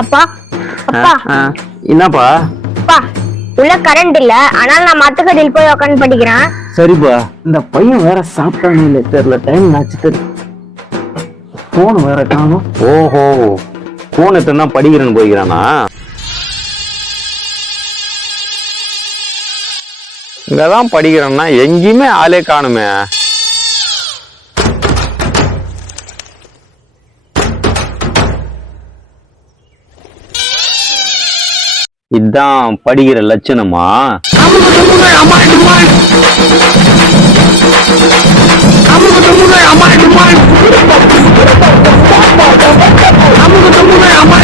அப்பா அப்பா என்னப்பா? அப்பா உள்ள கரண்ட் இல்ல, ஆனால் நான் மத்தக்கடியில் போய் உட்காந்து படிக்கிறேன். சரிப்பா. இந்த பையன் வேற சாப்பிட்டானே இல்ல தெரியல, டைம் ஆச்சு தெரியல. போன் வேற காணும். ஓஹோ, போன் எத்தனை படிக்கிறேன்னு போய்க்கிறானா? இங்கதான் படிக்கிறேன்னா எங்கேயுமே ஆளே காணுமே. இதான் படிக்கிற லட்சணமா? அம்மா